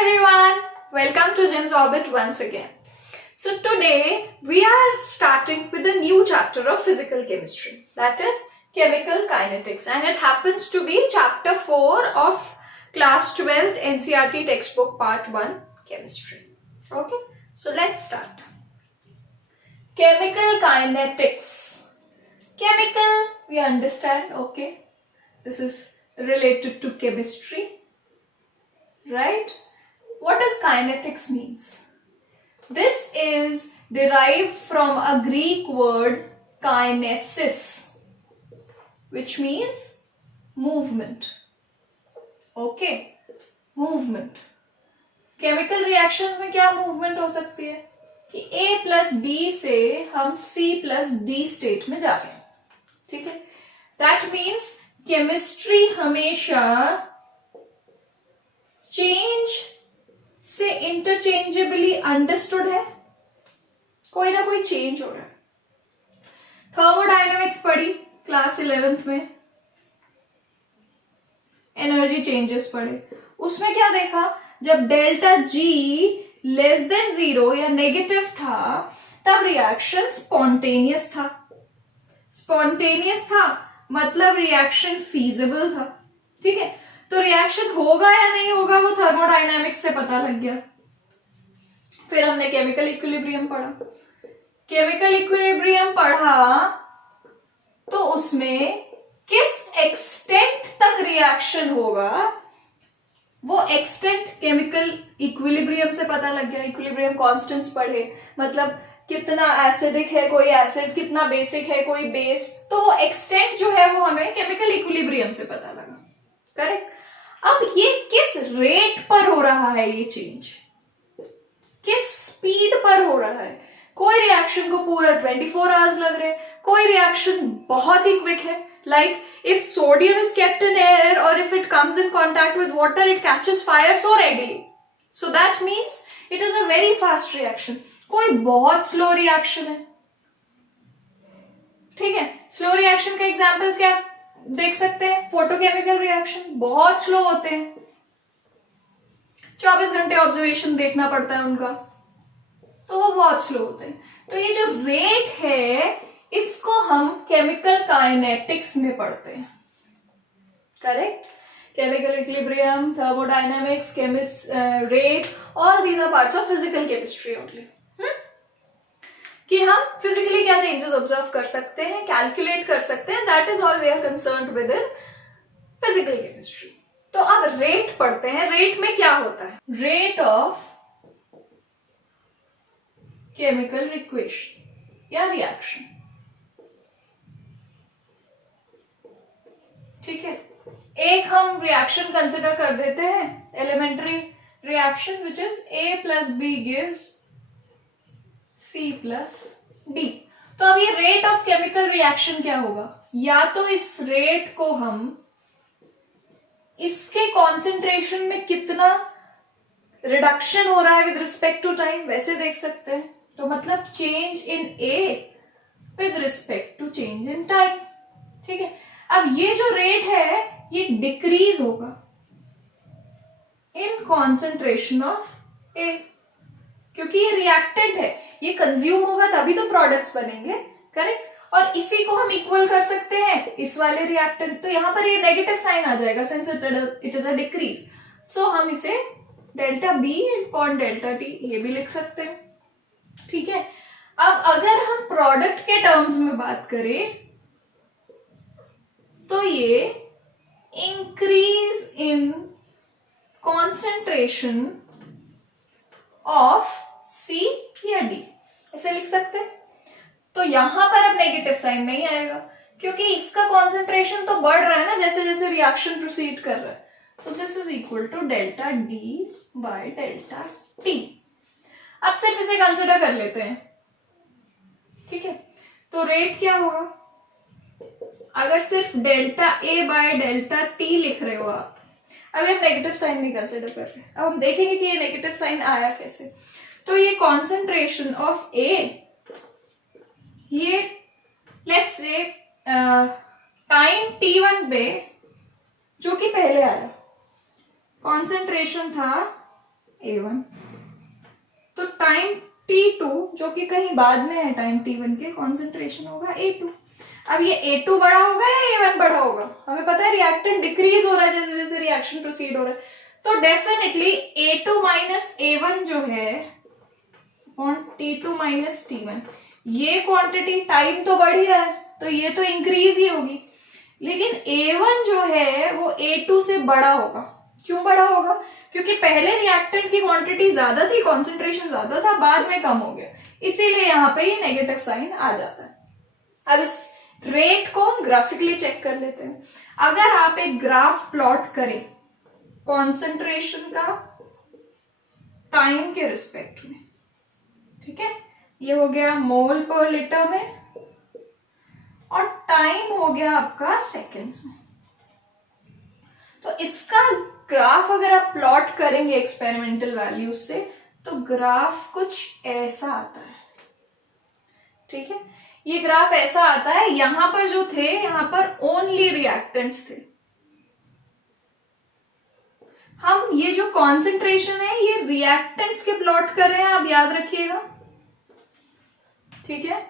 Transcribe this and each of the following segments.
everyone, welcome to Jim's Orbit once again. So today we are starting with a new chapter of physical chemistry, that is chemical kinetics, and it happens to be chapter 4 of class 12th NCERT textbook part 1 chemistry. Okay, so let's start. Chemical kinetics. Chemical, we understand, okay, this is related to chemistry, right? What does kinetics means? This is derived from a Greek word kinesis, which means movement. Okay, movement. Chemical reaction में क्या movement हो सकती है कि A plus B से हम C plus D state में जा रहे हैं. ठीक है, दैट मीन्स केमिस्ट्री हमेशा चेंज से इंटरचेंजेबली अंडरस्टूड है. कोई ना कोई चेंज हो रहा है. थर्मोडायनेमिक्स पढ़ी क्लास 11th में, एनर्जी चेंजेस पढ़े, उसमें क्या देखा, जब डेल्टा G लेस देन 0 या नेगेटिव था तब रिएक्शन स्पॉन्टेनियस था. स्पॉन्टेनियस था मतलब रिएक्शन फीजिबल था. ठीक है, तो रिएक्शन होगा या नहीं होगा वो थर्मोडायनेमिक्स से पता लग गया. फिर हमने केमिकल इक्विलिब्रियम पढ़ा. केमिकल इक्विलिब्रियम पढ़ा तो उसमें किस एक्सटेंट तक रिएक्शन होगा वो एक्सटेंट केमिकल इक्विलिब्रियम से पता लग गया. इक्विलिब्रियम कांस्टेंट्स पढ़े, मतलब कितना एसिडिक है कोई एसिड, कितना बेसिक है कोई बेस, तो वो एक्सटेंट जो है वो हमें केमिकल इक्विलिब्रियम से पता लगा. करेक्ट. अब ये किस रेट पर हो रहा है, ये चेंज किस स्पीड पर हो रहा है. कोई रिएक्शन को पूरा 24 आवर्स लग रहे, कोई रिएक्शन बहुत ही क्विक है. Like if sodium is kept in air or if it comes in contact with water, it catches fire so readily. So that means it is a very fast reaction. कोई बहुत slow reaction है. ठीक है, slow reaction के examples क्या देख सकते हैं. फोटोकेमिकल रिएक्शन बहुत स्लो होते हैं, 24 घंटे ऑब्जर्वेशन देखना पड़ता है उनका, तो वो बहुत स्लो होते हैं. तो ये जो रेट है इसको हम केमिकल काइनेटिक्स में पढ़ते हैं. Correct. Chemical equilibrium, thermodynamics, rate, all these are parts of physical chemistry only. कि हम फिजिकली क्या चेंजेस ऑब्जर्व कर सकते हैं, कैलकुलेट कर सकते हैं, that is all we are concerned with in physical chemistry. तो अब रेट पढ़ते हैं. रेट में क्या होता है, रेट ऑफ केमिकल इक्वेशन या रिएक्शन. ठीक है, एक हम रिएक्शन कंसिडर कर देते हैं, elementary reaction which is A plus B gives C plus D. तो अब ये रेट ऑफ केमिकल रिएक्शन क्या होगा, या तो इस रेट को हम इसके कॉन्सेंट्रेशन में कितना रिडक्शन हो रहा है विद रिस्पेक्ट टू टाइम वैसे देख सकते हैं. तो मतलब change in A with respect to change in time. ठीक है, अब ये जो रेट है ये डिक्रीज होगा इन कॉन्सेंट्रेशन ऑफ A, क्योंकि ये रिएक्टेंट है, ये कंज्यूम होगा तभी तो प्रोडक्ट्स बनेंगे. करेक्ट. और इसी को हम इक्वल कर सकते हैं इस वाले रिएक्टेंट, तो यहां पर ये नेगेटिव साइन आ जाएगा since it is a decrease. So हम इसे delta B upon delta T ये भी लिख सकते हैं. ठीक है, अब अगर हम प्रोडक्ट के टर्म्स में बात करें तो ये increase in concentration of C या D ऐसे लिख सकते हैं. तो यहां पर अब नेगेटिव साइन नहीं आएगा क्योंकि इसका कॉन्सेंट्रेशन तो बढ़ रहा है ना जैसे जैसे रिएक्शन प्रोसीड कर रहा है. So this is equal to delta D by delta T. अब सिर्फ इसे कंसिडर कर लेते हैं. ठीक है, तो रेट क्या होगा, अगर सिर्फ delta A bye delta T लिख रहे हो आप, अभी हम नेगेटिव साइन नहीं कंसिडर कर रहे. अब हम देखेंगे कि ये नेगेटिव साइन आया कैसे. तो ये कॉन्सेंट्रेशन ऑफ A, ये लेट्स से टाइम T1 पे जो कि पहले आया, कॉन्सेंट्रेशन था A1। तो टाइम T2 जो कि कहीं बाद में है टाइम T1 के, कॉन्सेंट्रेशन होगा A2। अब ये A2 बड़ा होगा या A1 बड़ा होगा? हमें पता है रिएक्टेंट डिक्रीज हो रहा है जैसे जैसे रिएक्शन प्रोसीड हो रहा है, तो डेफिनेटली A2 माइनस A1 जो है ऑन T2 माइनस T1, ये क्वांटिटी, टाइम तो बढ़ ही रहा है तो ये तो इंक्रीज ही होगी, लेकिन A1 जो है वो A2 से बड़ा होगा। क्यों बड़ा होगा? क्योंकि पहले रिएक्टेंट की क्वांटिटी ज्यादा थी, कॉन्सेंट्रेशन ज्यादा था, बाद में कम हो गया, इसीलिए यहां पे ये नेगेटिव साइन आ जाता है। अब इस रेट को हम ग्राफिकली चेक कर लेते हैं। अगर आप एक ग्राफ प्लॉट करें कॉन्सेंट्रेशन का टाइम के रिस्पेक्ट में, ठीक है, ये हो गया मोल पर लीटर में और टाइम हो गया आपका सेकेंड्स में, तो इसका ग्राफ अगर आप प्लॉट करेंगे एक्सपेरिमेंटल वैल्यूज से तो ग्राफ कुछ ऐसा आता है। ठीक है, ये ग्राफ ऐसा आता है। यहां पर जो थे, यहां पर ओनली रिएक्टेंट्स थे। हम ये जो कॉन्सेंट्रेशन है ये रिएक्टेंट्स के प्लॉट कर रहे हैं, आप याद रखिएगा। ठीक है,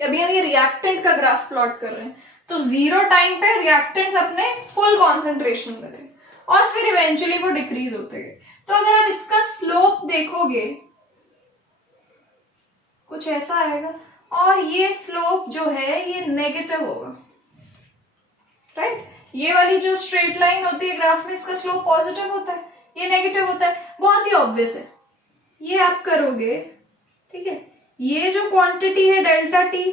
अभी हम ये रिएक्टेंट का ग्राफ प्लॉट कर रहे हैं, तो जीरो टाइम पे रिएक्टेंट्स अपने फुल कॉन्सेंट्रेशन में थे और फिर इवेंचुअली वो डिक्रीज होते गए। तो अगर आप इसका स्लोप देखोगे कुछ ऐसा आएगा और ये स्लोप जो है ये नेगेटिव होगा, राइट। ये वाली जो स्ट्रेट लाइन होती है ग्राफ में, इसका स्लोप पॉजिटिव होता है, ये नेगेटिव होता है, बहुत ही ऑब्वियस है। ये आप करोगे, ठीक है, ये जो क्वांटिटी है डेल्टा टी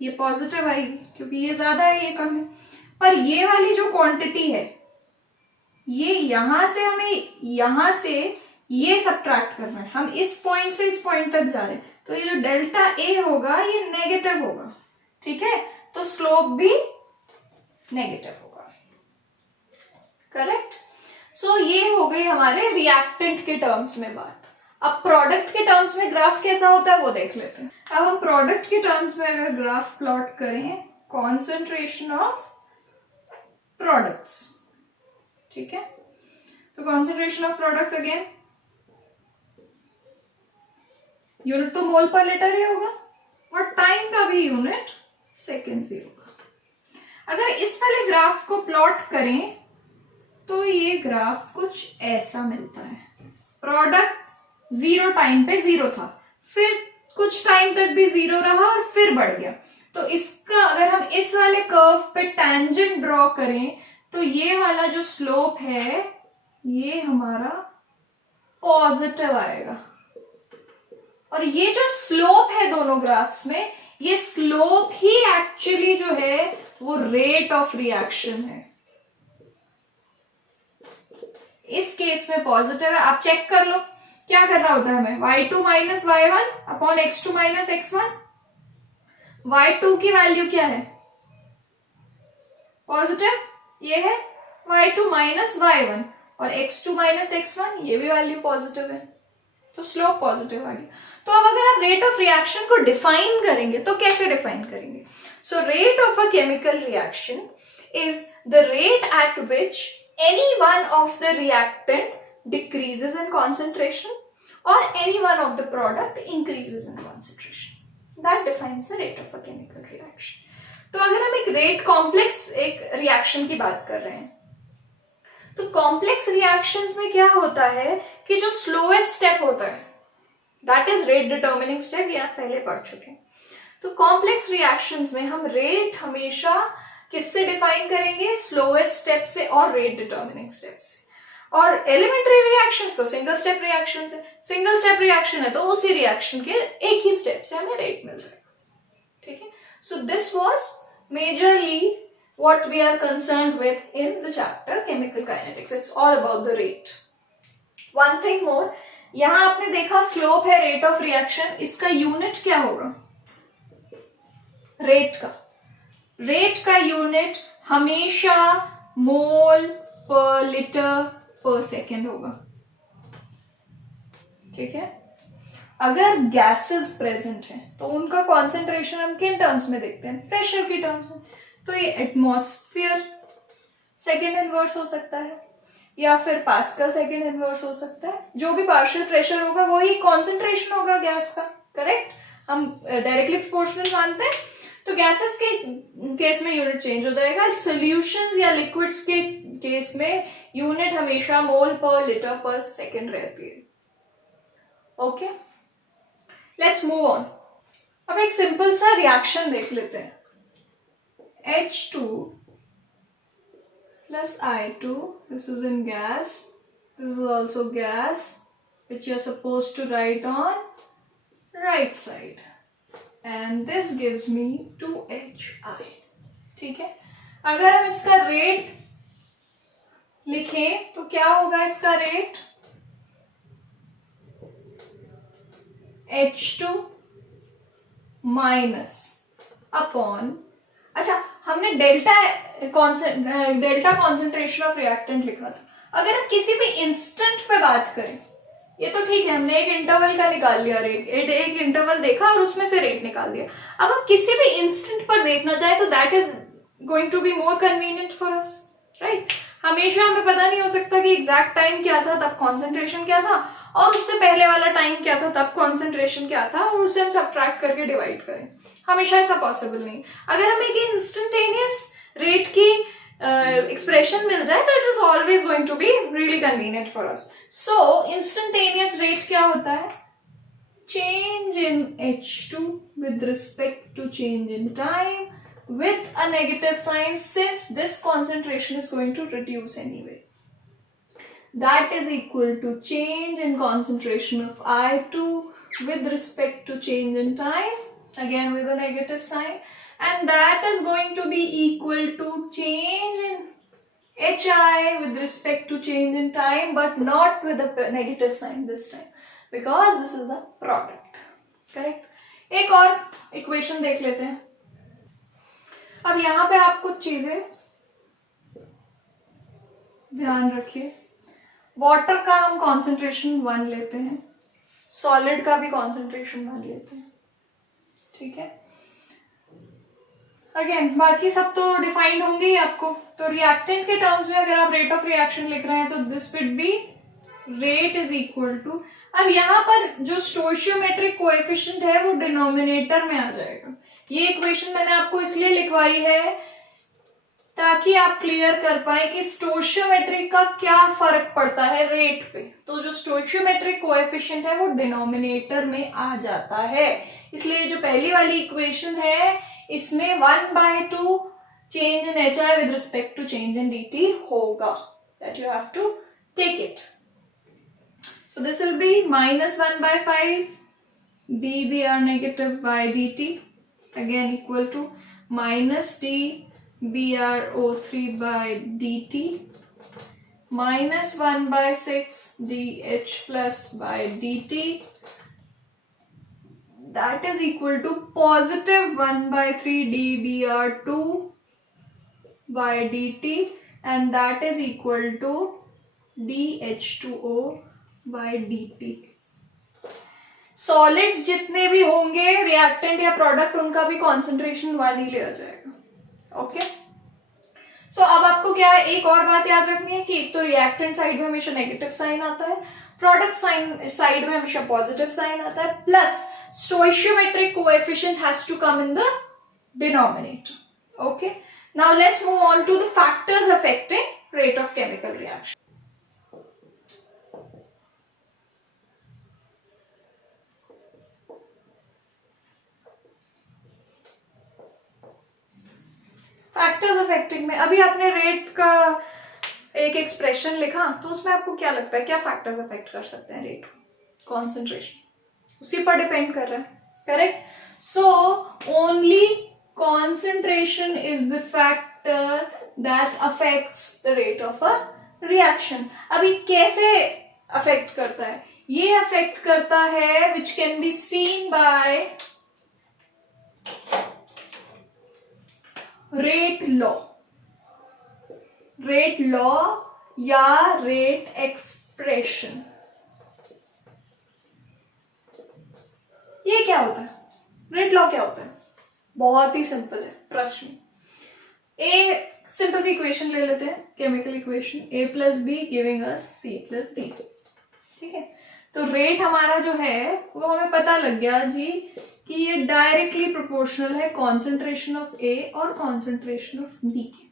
ये पॉजिटिव आएगी क्योंकि ये ज्यादा है ये कम है, पर ये वाली जो क्वांटिटी है ये यहां से हमें यहां से ये सब्ट्रैक्ट करना है। हम इस पॉइंट से इस पॉइंट तक जा रहे हैं, तो ये जो डेल्टा ए होगा ये नेगेटिव होगा। ठीक है, तो स्लोप भी नेगेटिव होगा, करेक्ट। सो ये हो गई हमारे रिएक्टेंट के टर्म्स में बात। अब प्रोडक्ट के टर्म्स में ग्राफ कैसा होता है वो देख लेते हैं। अब हम प्रोडक्ट के टर्म्स में अगर ग्राफ प्लॉट करें कॉन्सेंट्रेशन ऑफ प्रोडक्ट्स, ठीक है, तो concentration of products again unit तो मोल पर लीटर ही होगा और टाइम का भी यूनिट सेकेंड्स ही होगा। अगर इस वाले ग्राफ को प्लॉट करें तो ये ग्राफ कुछ ऐसा मिलता है। प्रोडक्ट जीरो टाइम पे जीरो था, फिर कुछ टाइम तक भी जीरो रहा और फिर बढ़ गया। तो इसका अगर हम इस वाले कर्व पे टैंजेंट ड्रॉ करें तो ये वाला जो स्लोप है ये हमारा पॉजिटिव आएगा, और ये जो स्लोप है दोनों ग्राफ्स में, ये स्लोप ही एक्चुअली जो है वो रेट ऑफ रिएक्शन है। इस केस में पॉजिटिव है। आप चेक कर लो क्या करना होता है हमें, y2 minus y1 upon x2 minus x1। y2 की वैल्यू क्या है, पॉजिटिव, ये है y2 माइनस y1, और x2 माइनस x1 ये भी वैल्यू पॉजिटिव है, तो स्लोप पॉजिटिव आ गया। तो अब अगर आप रेट ऑफ रिएक्शन को डिफाइन करेंगे तो कैसे डिफाइन करेंगे? So rate of a chemical reaction is the rate at which any one of the reactant decreases in concentration or any one of the product increases in concentration. That defines the rate of a chemical reaction. तो अगर हम एक rate complex एक reaction की बात कर रहे हैं, तो कॉम्प्लेक्स रिएक्शंस में क्या होता है कि जो स्लोएस्ट स्टेप होता है that is rate determining step, ये आप पहले पढ़ चुके हैं। तो कॉम्प्लेक्स रिएक्शंस में हम रेट हमेशा किससे डिफाइन करेंगे, स्लोएस्ट स्टेप से और रेट डिटर्मिनिंग स्टेप से। और एलिमेंट्री रिएक्शंस तो सिंगल स्टेप रिएक्शन है, सिंगल स्टेप रिएक्शन है तो उसी रिएक्शन के एक ही स्टेप से हमें रेट मिल जाएगा। ठीक है, so this was majorly what we are concerned with in the chapter chemical kinetics. It's all about the rate. One thing more, यहां आपने देखा स्लोप है रेट ऑफ रिएक्शन, इसका यूनिट क्या होगा, रेट का यूनिट हमेशा मोल पर लीटर पर सेकेंड होगा। ठीक है, अगर गैसेस प्रेजेंट हैं तो उनका कॉन्सेंट्रेशन हम किन टर्म्स में देखते हैं, प्रेशर की टर्म्स में। तो ये एटमॉस्फेयर सेकेंड इनवर्स हो सकता है, या फिर पास्कल सेकेंड इनवर्स हो सकता है। जो भी पार्शियल प्रेशर होगा वही कॉन्सेंट्रेशन होगा गैस का, करेक्ट। हम डायरेक्टली प्रोपोर्शनल मानते हैं, तो गैसेस के केस में यूनिट चेंज हो जाएगा। सॉल्यूशंस या लिक्विड्स के केस में यूनिट हमेशा मोल पर लीटर पर सेकेंड रहती है। Okay, let's move on. अब एक सिंपल सा रिएक्शन देख लेते हैं। H2 plus I2, this is in gas, this is also gas, which you are supposed to write on right side, and this gives me 2HI. ठीक है, अगर हम इसका रेट लिखें तो क्या होगा इसका रेट? H2 माइनस अपॉन, अच्छा हमने डेल्टा कॉन्सेंट्रेशन ऑफ रिएक्टेंट लिखा था। अगर हम किसी भी इंस्टेंट पे बात करें, ये तो ठीक है, हमने एक इंटरवल का निकाल लिया रेट, एक इंटरवल देखा और उसमें से रेट निकाल दिया। अब हम किसी भी इंस्टेंट पर देखना चाहे तो that is going to be more convenient for us, right. हमेशा हमें पता नहीं हो सकता कि एग्जैक्ट टाइम क्या था तब कॉन्सेंट्रेशन क्या था, और उससे पहले वाला टाइम क्या था तब कॉन्सेंट्रेशन क्या था, और उससे हम सब्ट्रैक्ट करके डिवाइड करें। हमेशा ऐसा पॉसिबल नहीं। अगर हमें एक इंस्टेंटेनियस रेट की एक्सप्रेशन मिल जाए तो it is always going to be really convenient for us. So instantaneous rate क्या होता है? Change in H2 with respect to change in time with a negative sign, since this concentration is going to reduce anyway. That is equal to change in concentration of I2 with respect to change in time, again with a negative sign, and that is going to be equal to change in HI with respect to change in time, but not with a negative sign this time, because this is a product, correct। एक और equation देख लेते हैं। अब यहां पे आप कुछ चीजें ध्यान रखिए। वाटर का हम कॉन्सेंट्रेशन 1 लेते हैं, सॉलिड का भी कॉन्सेंट्रेशन 1 लेते हैं, ठीक है। अगेन बाकी सब तो डिफाइंड होंगे ही आपको। तो रिएक्टेंट के टर्म्स में अगर आप रेट ऑफ रिएक्शन लिख रहे हैं तो this will be rate is equal to, अब यहां पर जो स्टोइचियोमेट्रिक कोएफिशिएंट है वो डिनोमिनेटर में आ जाएगा। ये इक्वेशन मैंने आपको इसलिए लिखवाई है ताकि आप क्लियर कर पाए कि स्टोइचियोमेट्रिक का क्या फर्क पड़ता है रेट पे। तो जो स्टोइचियोमेट्रिक कोएफिशिएंट है वो डिनोमिनेटर में आ जाता है, इसलिए जो पहली वाली इक्वेशन है इसमें 1/2 change in HI with respect to change in DT होगा, that you have to take it. So this will be -1/5 dBr negative by dt, again equal to minus dBrO3 by dt minus 1/6 dH plus by dt, that is equal to positive 1/3 dBr2 by dt, and that is equal to dH2O by dt। Solids जितने भी होंगे reactant या product उनका भी concentration 1 ही लिया जाएगा, okay. सो अब आपको क्या है, एक और बात याद रखनी है कि एक तो रिएक्टेंट साइड में हमेशा नेगेटिव साइन आता है, प्रोडक्ट साइड में हमेशा पॉजिटिव साइन आता है, plus stoichiometric coefficient has to come in the denominator, okay. Now let's move on to the factors affecting rate of chemical reaction. Factors affecting में अभी आपने रेट का एक एक्सप्रेशन लिखा, तो उसमें आपको क्या लगता है क्या फैक्टर्स अफेक्ट कर सकते हैं रेट को? कॉन्सेंट्रेशन उसी पर डिपेंड कर रहा है, correct. So only concentration is the factor that affects the rate of a reaction. अभी कैसे अफेक्ट करता है? ये अफेक्ट करता है which can be seen by rate law, rate law या रेट एक्सप्रेशन। ये क्या होता है? रेट लॉ क्या होता है? बहुत ही सिंपल है, प्रश्न। ए सिंपल सी इक्वेशन ले लेते हैं, chemical equation, A+B giving us C+D। ठीक है, तो रेट हमारा जो है वो हमें पता लग गया जी कि ये डायरेक्टली प्रोपोर्शनल है कॉन्सेंट्रेशन ऑफ A और कॉन्सेंट्रेशन ऑफ B के।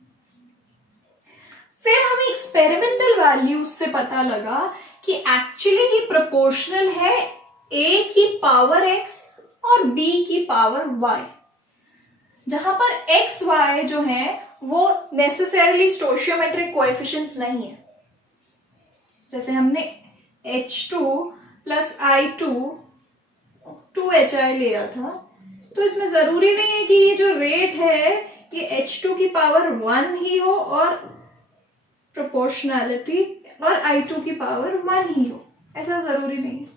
फिर हमें एक्सपेरिमेंटल वैल्यूज से पता लगा कि एक्चुअली ये प्रोपोर्शनल है A की पावर X और B की पावर Y, जहां पर X Y जो है वो नेसेसरली स्टोइचियोमेट्रिक कोएफिशिएंट्स नहीं है। जैसे हमने H2 प्लस I2 2HI लिया था, तो इसमें जरूरी नहीं है कि ये जो रेट है ये H2 की पावर 1 ही हो और प्रोपोर्शनैलिटी और I2 की पावर 1 ही हो, ऐसा जरूरी नहीं है।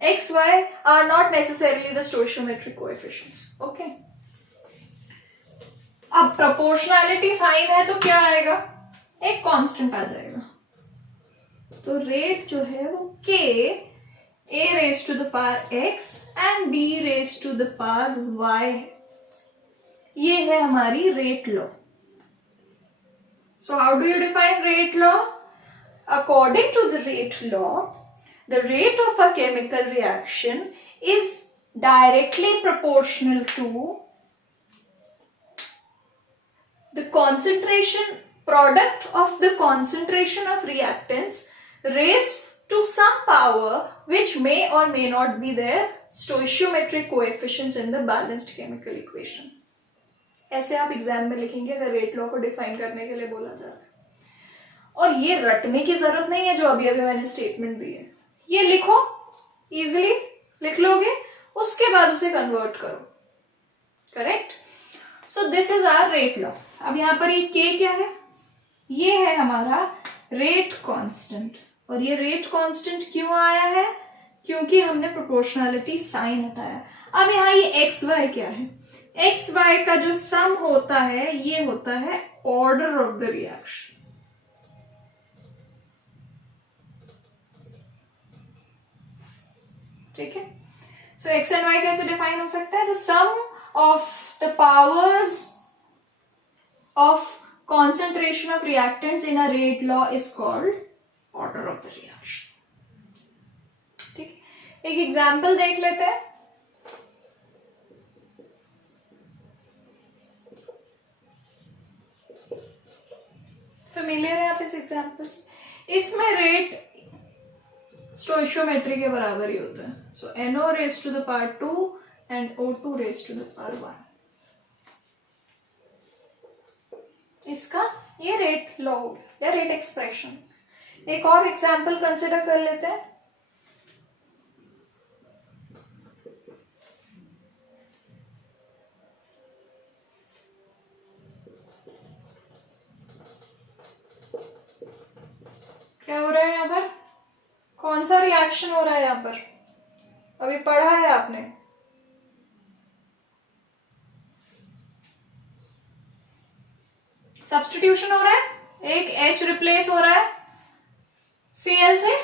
X, Y are not necessarily the stoichiometric coefficients. Okay. अब प्रोपोर्शनैलिटी साइन है तो क्या आएगा, एक कांस्टेंट आ जाएगा। तो रेट जो है वो K A raised to the power X and B raised to the power Y है। ये है हमारी rate law. So how do you define rate law? According to the rate law, the rate of a chemical reaction is directly proportional to the concentration product of the concentration of reactants raised to some power which may or may not be their stoichiometric coefficients in the balanced chemical equation. ऐसे आप exam में लिखेंगे अगर rate law को define करने के लिए बोला जा रहा है। और ये रटने की जरूरत नहीं है जो अभी अभी मैंने स्टेटमेंट दी है, ये लिखो, इजिली लिख लोगे, उसके बाद उसे कन्वर्ट करो। Correct? So this is hour rate law. अब यहां पर ये K क्या है, ये है हमारा रेट कांस्टेंट। और ये रेट कांस्टेंट क्यों आया है, क्योंकि हमने प्रोपोर्शनैलिटी साइन हटाया। अब यहाँ ये एक्स वाई क्या है, एक्स वाई का जो सम होता है ये होता है ऑर्डर ऑफ द रिएक्शन। ठीक है, सो एक्स एंड वाई कैसे डिफाइन हो सकता है, the sum of the powers of concentration of reactants in a rate law is called order of the reaction. ठीक, एक एग्जाम्पल देख लेते हैं। फेमिलियर है आप इस एग्जाम्पल से। इसमें रेट स्टोइचियोमेट्री के बराबर ही होता है। सो NO raised to the power 2 and O2 raised to the power 1। इसका ये रेट लॉ हो गया या रेट एक्सप्रेशन। एक और एग्जाम्पल कंसिडर कर लेते हैं। क्या हो रहा है यहाँ पर, कौन सा रिएक्शन हो रहा है यहाँ पर, अभी पढ़ा है आपने। सब्स्टिट्यूशन हो रहा है, एक H रिप्लेस हो रहा है Cl से,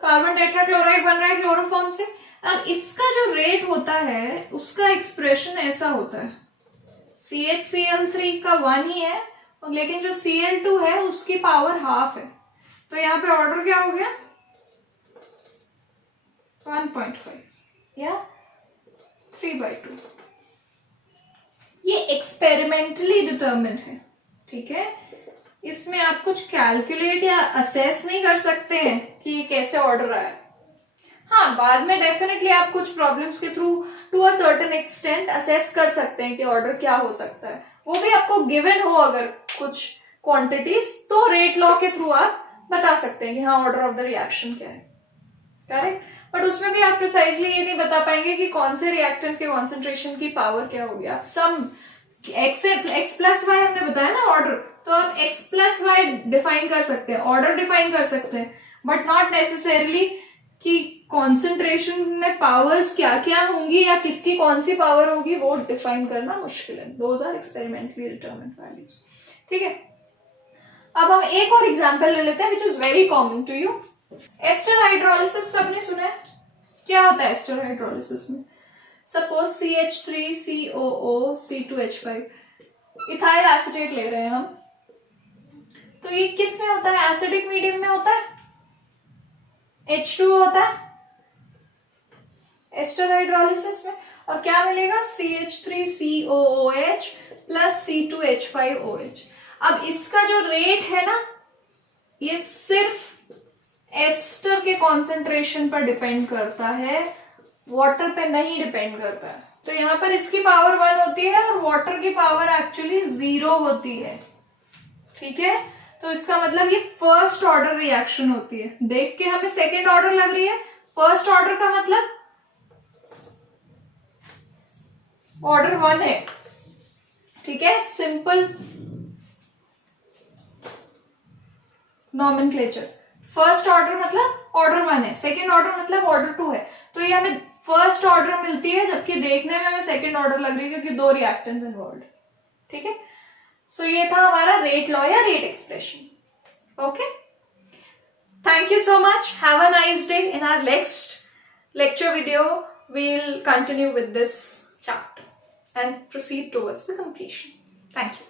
कार्बन टेट्राक्लोराइड बन रहा है क्लोरोफॉर्म से। अब इसका जो रेट होता है उसका एक्सप्रेशन ऐसा होता है, CHCl3 का 1 ही है, लेकिन जो Cl2 है उसकी पावर हाफ है। तो यहाँ पे ऑर्डर क्या हो गया, 1.5 या 3/2। ये एक्सपेरिमेंटली डिटरमिन्ड है। ठीक है, इसमें आप कुछ कैलकुलेट या असेस नहीं कर सकते हैं कि ये कैसे ऑर्डर आया। हाँ, बाद में डेफिनेटली आप कुछ प्रॉब्लम्स के through to a certain extent assess कर सकते हैं कि ऑर्डर क्या हो सकता है, वो भी आपको गिवन हो अगर कुछ क्वांटिटीज, तो रेट लॉ के थ्रू आप बता सकते हैं कि हाँ ऑर्डर ऑफ द रिएक्शन क्या है। करेक्ट? बट उसमें भी आप प्रिसाइजली ये नहीं बता पाएंगे कि कौन से रिएक्टेंट के कॉन्सेंट्रेशन की पावर क्या होगी। आप सम x प्लस वाई हमने बताया ना ऑर्डर, तो आप x प्लस वाई डिफाइन कर सकते हैं, ऑर्डर डिफाइन कर सकते हैं, बट नॉट नेसेसरली कि कॉन्सेंट्रेशन में पावर्स क्या क्या होंगी या किसकी कौन सी पावर होगी वो डिफाइन करना मुश्किल है। Those are experimentally determined values. ठीक है, अब हम एक और एग्जांपल ले लेते हैं which is very common to you. Ester hydrolysis सबने सुना है, क्या होता है एस्टर हाइड्रोलिसिस में। Suppose CH3COO C2H5 ethyl acetate ले रहे हैं हम, तो ये किस में होता है? एसिडिक मीडियम में होता है, H2O होता है एस्टर हाइड्रोलिसिस में। और क्या मिलेगा? CH3COOH plus C2H5OH। अब इसका जो रेट है ना, ये सिर्फ एस्टर के कॉन्सेंट्रेशन पर डिपेंड करता है, वाटर पे नहीं डिपेंड करता है। तो यहां पर इसकी पावर 1 होती है और वाटर की पावर एक्चुअली 0 होती है। ठीक है, तो इसका मतलब ये फर्स्ट ऑर्डर रिएक्शन होती है। देख के हमें सेकेंड ऑर्डर लग रही है, फर्स्ट ऑर्डर का मतलब ऑर्डर 1 है। ठीक है, सिंपल नॉमेनक्लेचर। फर्स्ट ऑर्डर मतलब ऑर्डर 1 है, सेकेंड ऑर्डर मतलब ऑर्डर 2 है। तो ये हमें फर्स्ट ऑर्डर मिलती है, जबकि देखने में हमें सेकेंड ऑर्डर लग रही है क्योंकि 2 रिएक्टेंट्स इन्वॉल्व। ठीक है, सो ये था हमारा रेट लॉ या rate expression. Okay, thank you so much. Have a nice day. In our next lecture video, we'll continue with this chapter and proceed towards the completion. Thank you.